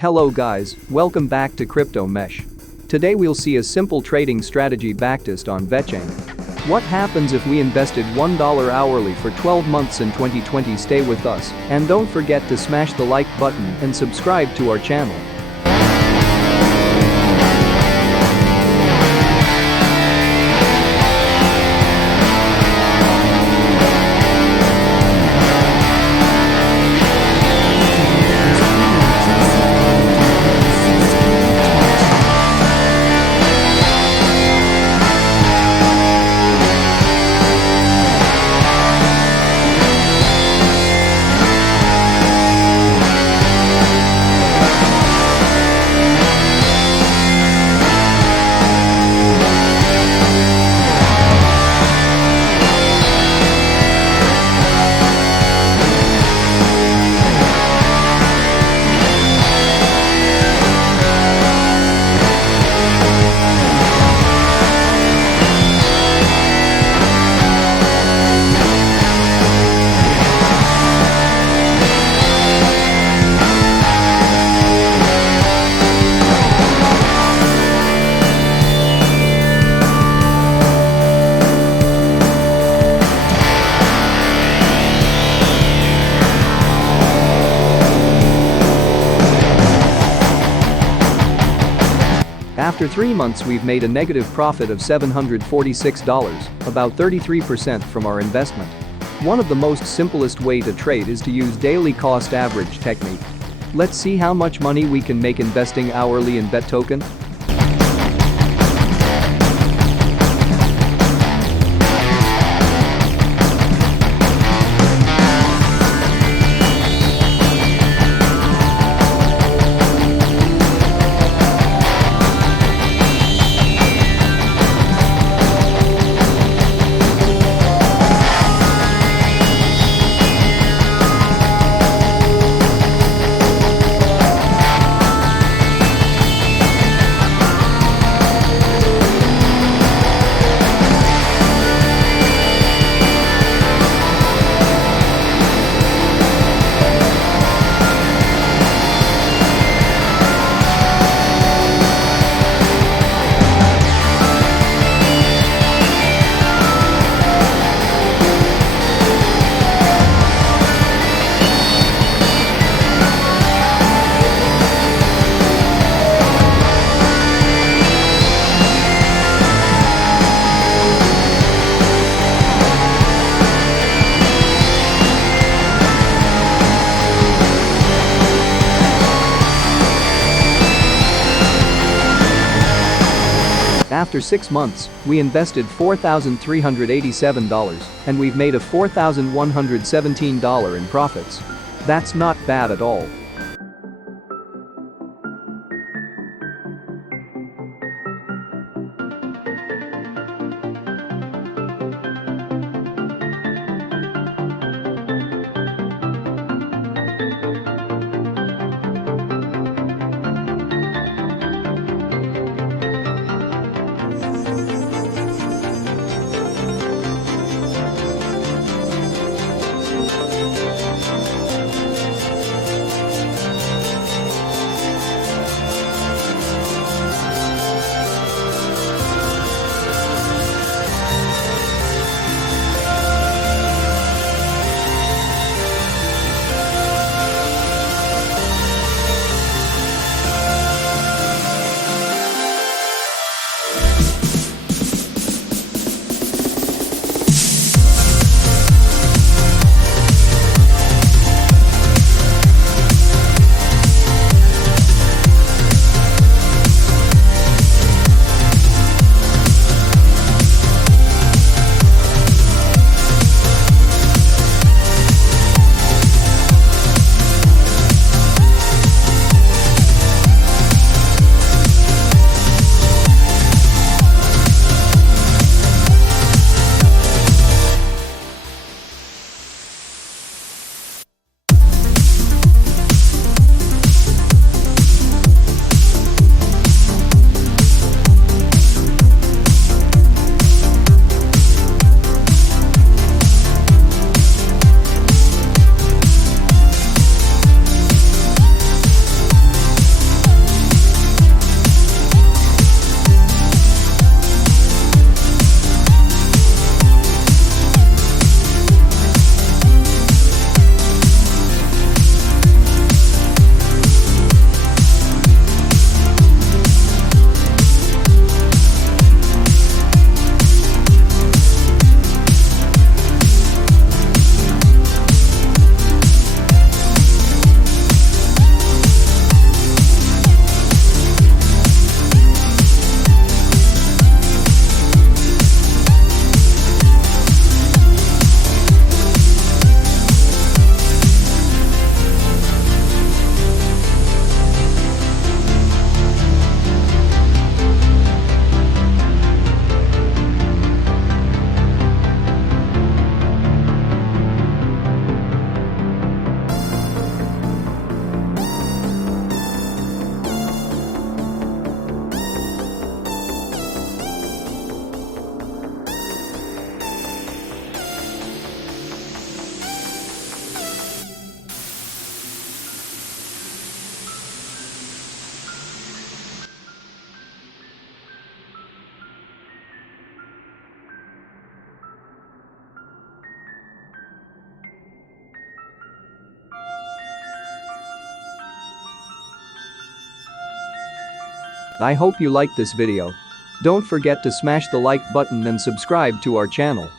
Hello guys, welcome back to Crypto Mesh. Today we'll see a simple trading strategy backtest on VeChain. What happens if we invested $1 hourly for 12 months in 2020? Stay with us and don't forget to smash the like button and subscribe to our channel. After 3 months we've made a negative profit of $746, about 33% from our investment. One of the most simplest way to trade is to use daily cost average technique. Let's see how much money we can make investing hourly in VET token. After 6 months, we invested $4,387 and we've made a $4,117 in profits. That's not bad at all. I hope you liked this video. Don't forget to smash the like button and subscribe to our channel.